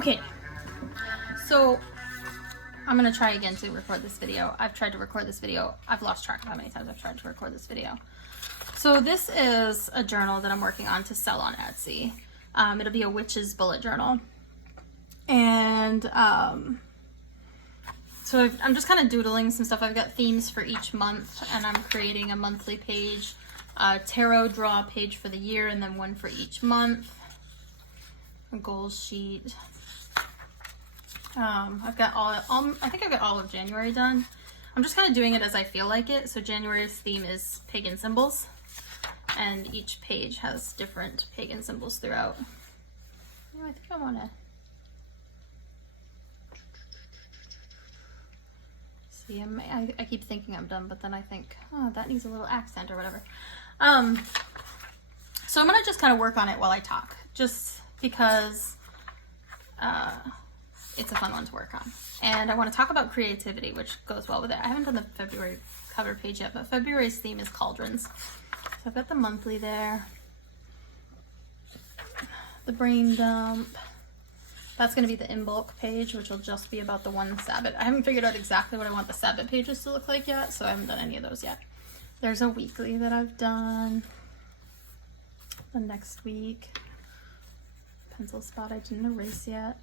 Okay, so I'm gonna try again to record this video. I've tried to record this video. I've lost track of how many times I've tried to record this video. So this is a journal that I'm working on to sell on Etsy. It'll be a witch's bullet journal. And so I'm just kind of doodling some stuff. I've got themes for each month, and I'm creating a monthly page, a tarot draw page for the year, and then one for each month, a goals sheet. I've got I think I've got all of January done. I'm just kind of doing it as I feel like it. So January's theme is pagan symbols, and each page has different pagan symbols throughout. I think I want to see. I keep thinking I'm done, but then I think, oh, that needs a little accent or whatever. So I'm gonna just kind of work on it while I talk, just because it's a fun one to work on. And I want to talk about creativity, which goes well with it. I haven't done the February cover page yet, but February's theme is cauldrons. So I've got the monthly there. The brain dump. That's going to be the in bulk page, which will just be about the one Sabbath. I haven't figured out exactly what I want the Sabbath pages to look like yet, so I haven't done any of those yet. There's a weekly that I've done. The next week. Pencil spot I didn't erase yet.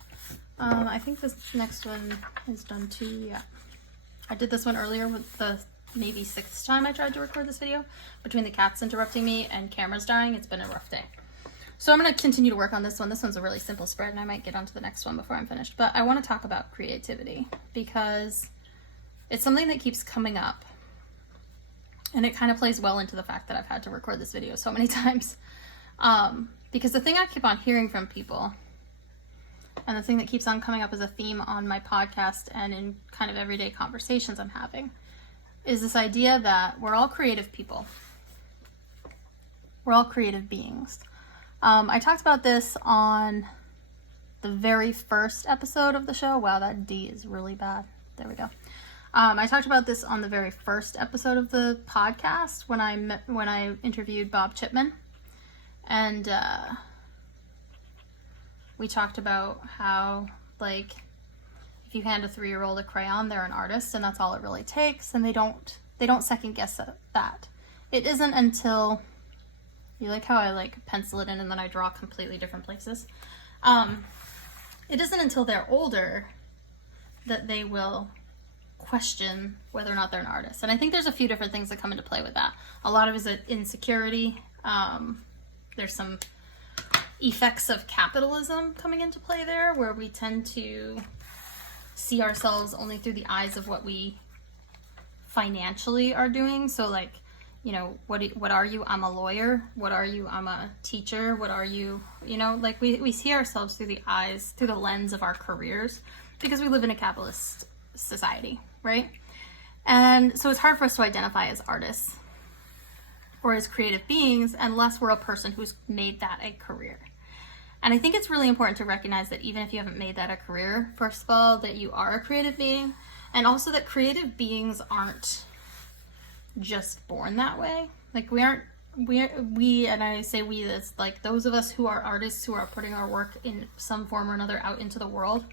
I think this next one is done too, yeah. I did this one earlier with the maybe 6th time I tried to record this video. Between the cats interrupting me and cameras dying, it's been a rough day. So I'm going to continue to work on this one. This one's a really simple spread, and I might get onto the next one before I'm finished. But I want to talk about creativity because it's something that keeps coming up. And it kind of plays well into the fact that I've had to record this video so many times. Because the thing I keep on hearing from people, and the thing that keeps on coming up as a theme on my podcast and in kind of everyday conversations I'm having, is this idea that we're all creative people. We're all creative beings. I talked about this on the very first episode of the show. Wow, that D is really bad. There we go. I talked about this on the very first episode of the podcast when I interviewed Bob Chipman. And we talked about how, like, if you hand a 3-year-old a crayon, they're an artist, and that's all it really takes, and they don't second guess that. It isn't until, you like how I like pencil it in and then I draw completely different places? It isn't until they're older that they will question whether or not they're an artist. And I think there's a few different things that come into play with that. A lot of it is insecurity. There's some effects of capitalism coming into play there, where we tend to see ourselves only through the eyes of what we financially are doing. So, like, you know, what are you? I'm a lawyer. What are you? I'm a teacher. What are you? You know, like we see ourselves through the eyes, through the lens of our careers, because we live in a capitalist society, right? And so it's hard for us to identify as artists or as creative beings unless we're a person who's made that a career. And I think it's really important to recognize that even if you haven't made that a career, first of all, that you are a creative being, and also that creative beings aren't just born that way. Like, we and I say we, that's like those of us who are artists, who are putting our work in some form or another out into the world.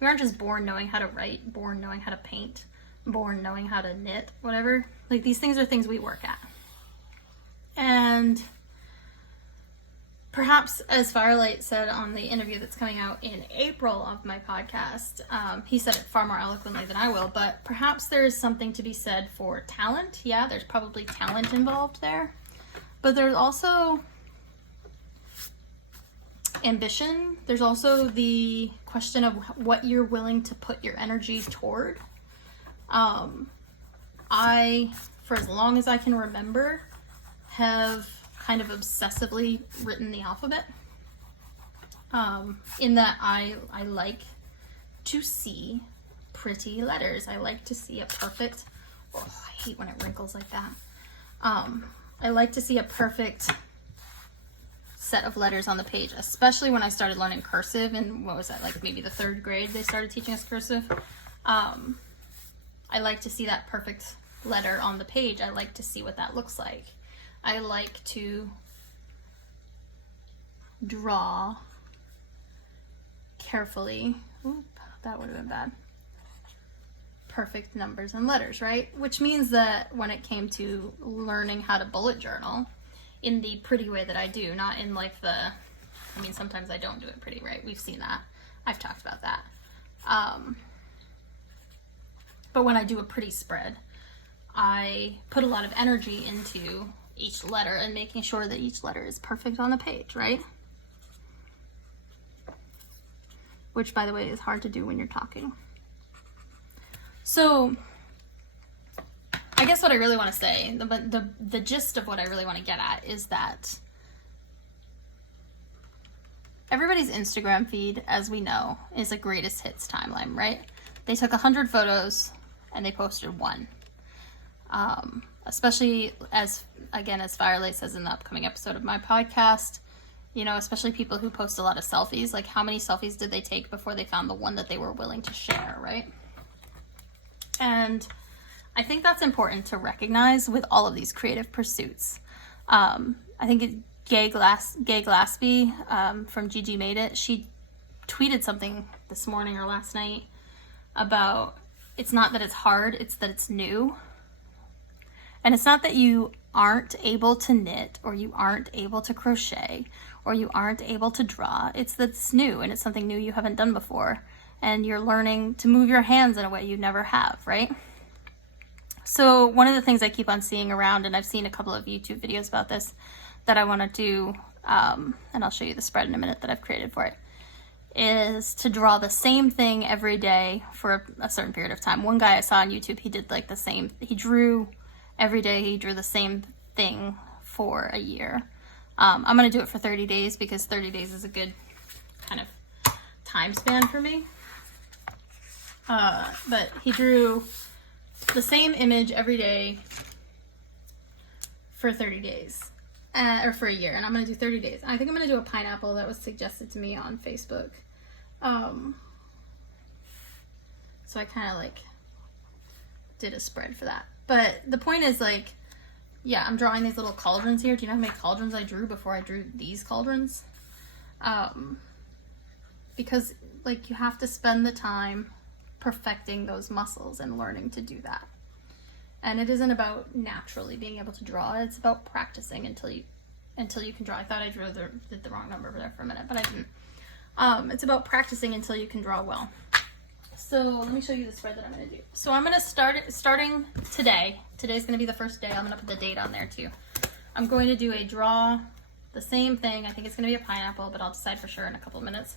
We aren't just born knowing how to write, born knowing how to paint, born knowing how to knit, whatever. Like, these things are things we work at. And perhaps, as Firelight said on the interview that's coming out in April of my podcast, he said it far more eloquently than I will, but perhaps there is something to be said for talent. Yeah, there's probably talent involved there. But there's also ambition. There's also the question of what you're willing to put your energy toward. I, for as long as I can remember, have kind of obsessively written the alphabet, in that I like to see pretty letters. I like to see a perfect, oh, I hate when it wrinkles like that. I like to see a perfect set of letters on the page, especially when I started learning cursive in, what was that, like maybe the 3rd grade they started teaching us cursive. I like to see that perfect letter on the page. I like to see what that looks like. I like to draw carefully. Oop, that would have been bad. Perfect numbers and letters, right? Which means that when it came to learning how to bullet journal in the pretty way that I do, not in like the, I mean, sometimes I don't do it pretty, right? We've seen that. I've talked about that. But when I do a pretty spread, I put a lot of energy into each letter and making sure that each letter is perfect on the page, right? Which, by the way, is hard to do when you're talking. So I guess what I really want to say, the gist of what I really want to get at is that everybody's Instagram feed, as we know, is a greatest hits timeline, right? They took 100 photos and they posted one. Especially as Firelight says in the upcoming episode of my podcast, you know, especially people who post a lot of selfies, like how many selfies did they take before they found the one that they were willing to share, right? And I think that's important to recognize with all of these creative pursuits. I think Gay Glaspie from Gigi Made It, she tweeted something this morning or last night about it's not that it's hard, it's that it's new. And it's not that you aren't able to knit or you aren't able to crochet or you aren't able to draw. It's that it's new and it's something new you haven't done before. And you're learning to move your hands in a way you never have, right? So one of the things I keep on seeing around, and I've seen a couple of YouTube videos about this that I want to do, and I'll show you the spread in a minute that I've created for it, is to draw the same thing every day for a certain period of time. One guy I saw on YouTube, he did like the same, he drew every day, he drew the same thing for a year. I'm going to do it for 30 days because 30 days is a good kind of time span for me. But he drew the same image every day for 30 days, or for a year, and I'm going to do 30 days. I think I'm going to do a pineapple that was suggested to me on Facebook. So I kind of like did a spread for that. But the point is, like, yeah, I'm drawing these little cauldrons here. Do you know how many cauldrons I drew before I drew these cauldrons? Because, like, you have to spend the time perfecting those muscles and learning to do that. And it isn't about naturally being able to draw. It's about practicing until you can draw. I thought I did the wrong number over there for a minute, but I didn't. It's about practicing until you can draw well. So let me show you the spread that I'm going to do. So I'm going to starting today. Today's going to be the first day. I'm going to put the date on there too. I'm going to do the same thing. I think it's going to be a pineapple, but I'll decide for sure in a couple of minutes.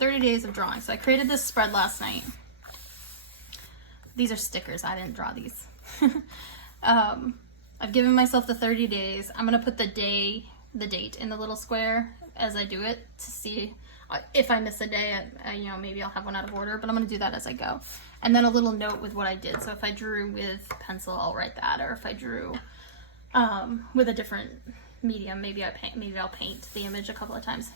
30 days of drawing. So I created this spread last night. These are stickers. I didn't draw these. I've given myself the 30 days. I'm going to put the date in the little square as I do it to see if I miss a day, you know, maybe I'll have one out of order, but I'm going to do that as I go. And then a little note with what I did. So if I drew with pencil, I'll write that. Or if I drew with a different medium, maybe I'll paint the image a couple of times.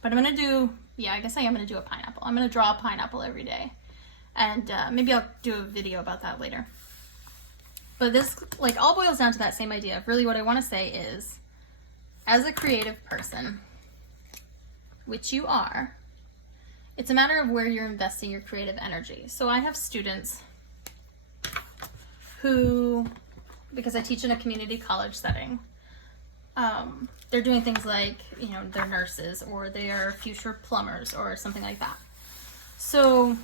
But I'm going to do, I guess I am going to do a pineapple. I'm going to draw a pineapple every day. And maybe I'll do a video about that later. But this, like, all boils down to that same idea. Really what I want to say is, as a creative person, which you are, it's a matter of where you're investing your creative energy. So I have students who, because I teach in a community college setting, they're doing things like, you know, they're nurses or they are future plumbers or something like that. So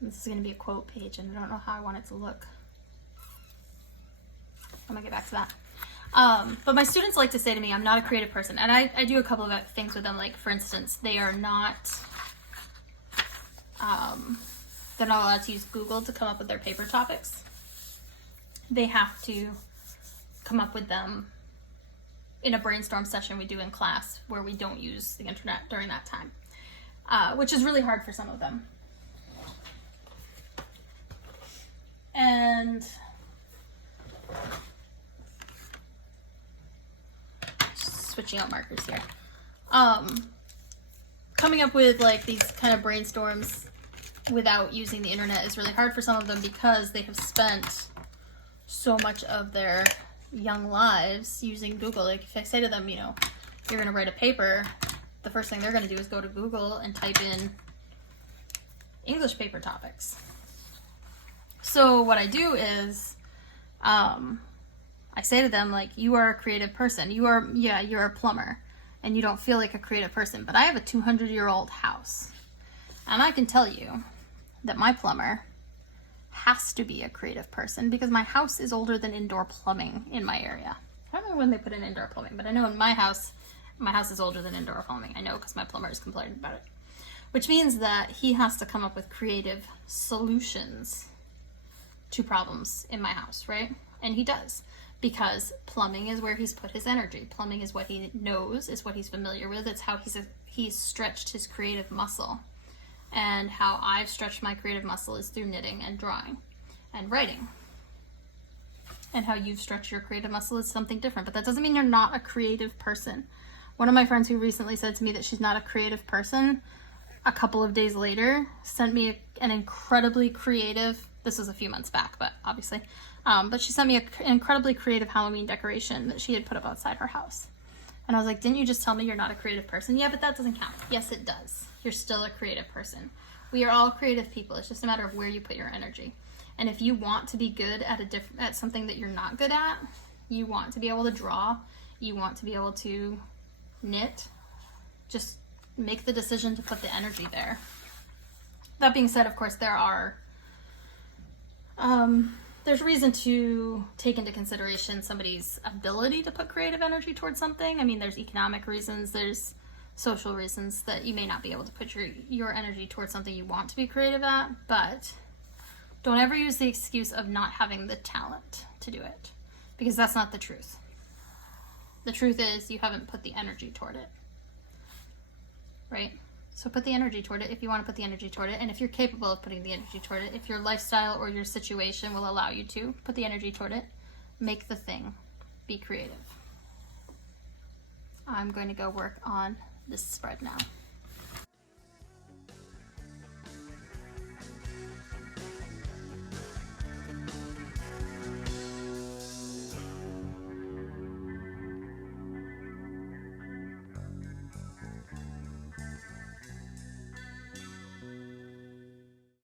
this is going to be a quote page and I don't know how I want it to look. I'm going to get back to that. But my students like to say to me, I'm not a creative person. And I do a couple of things with them. Like, for instance, they are not, they're not allowed to use Google to come up with their paper topics. They have to come up with them in a brainstorm session we do in class where we don't use the internet during that time, which is really hard for some of them. And switching out markers here. Coming up with like these kind of brainstorms without using the internet is really hard for some of them because they have spent so much of their young lives using Google. Like, if I say to them, you know, you're going to write a paper, the first thing they're going to do is go to Google and type in English paper topics. So what I do is, I say to them, like, you are a creative person. You're a plumber and you don't feel like a creative person, but I have a 200-year-old house. And I can tell you that my plumber has to be a creative person because my house is older than indoor plumbing in my area. I don't know when they put in indoor plumbing, but I know in my house is older than indoor plumbing. I know because my plumber has complained about it. Which means that he has to come up with creative solutions to problems in my house, right? And he does, because plumbing is where he's put his energy. Plumbing is what he knows, is what he's familiar with. It's how he's stretched his creative muscle. And how I've stretched my creative muscle is through knitting and drawing and writing. And how you've stretched your creative muscle is something different, but that doesn't mean you're not a creative person. One of my friends who recently said to me that she's not a creative person, a couple of days later, sent me an incredibly creative, this was a few months back, but obviously, but she sent me an incredibly creative Halloween decoration that she had put up outside her house. And I was like, didn't you just tell me you're not a creative person? Yeah, but that doesn't count. Yes, it does. You're still a creative person. We are all creative people. It's just a matter of where you put your energy. And if you want to be good at something that you're not good at, you want to be able to draw, you want to be able to knit, just make the decision to put the energy there. That being said, of course, there's reason to take into consideration somebody's ability to put creative energy towards something. I mean, there's economic reasons, there's social reasons that you may not be able to put your energy towards something you want to be creative at, but don't ever use the excuse of not having the talent to do it, because that's not the truth. The truth is you haven't put the energy toward it, right? So put the energy toward it if you want to put the energy toward it, and if you're capable of putting the energy toward it, if your lifestyle or your situation will allow you to, put the energy toward it. Make the thing. Be creative. I'm going to go work on this spread now.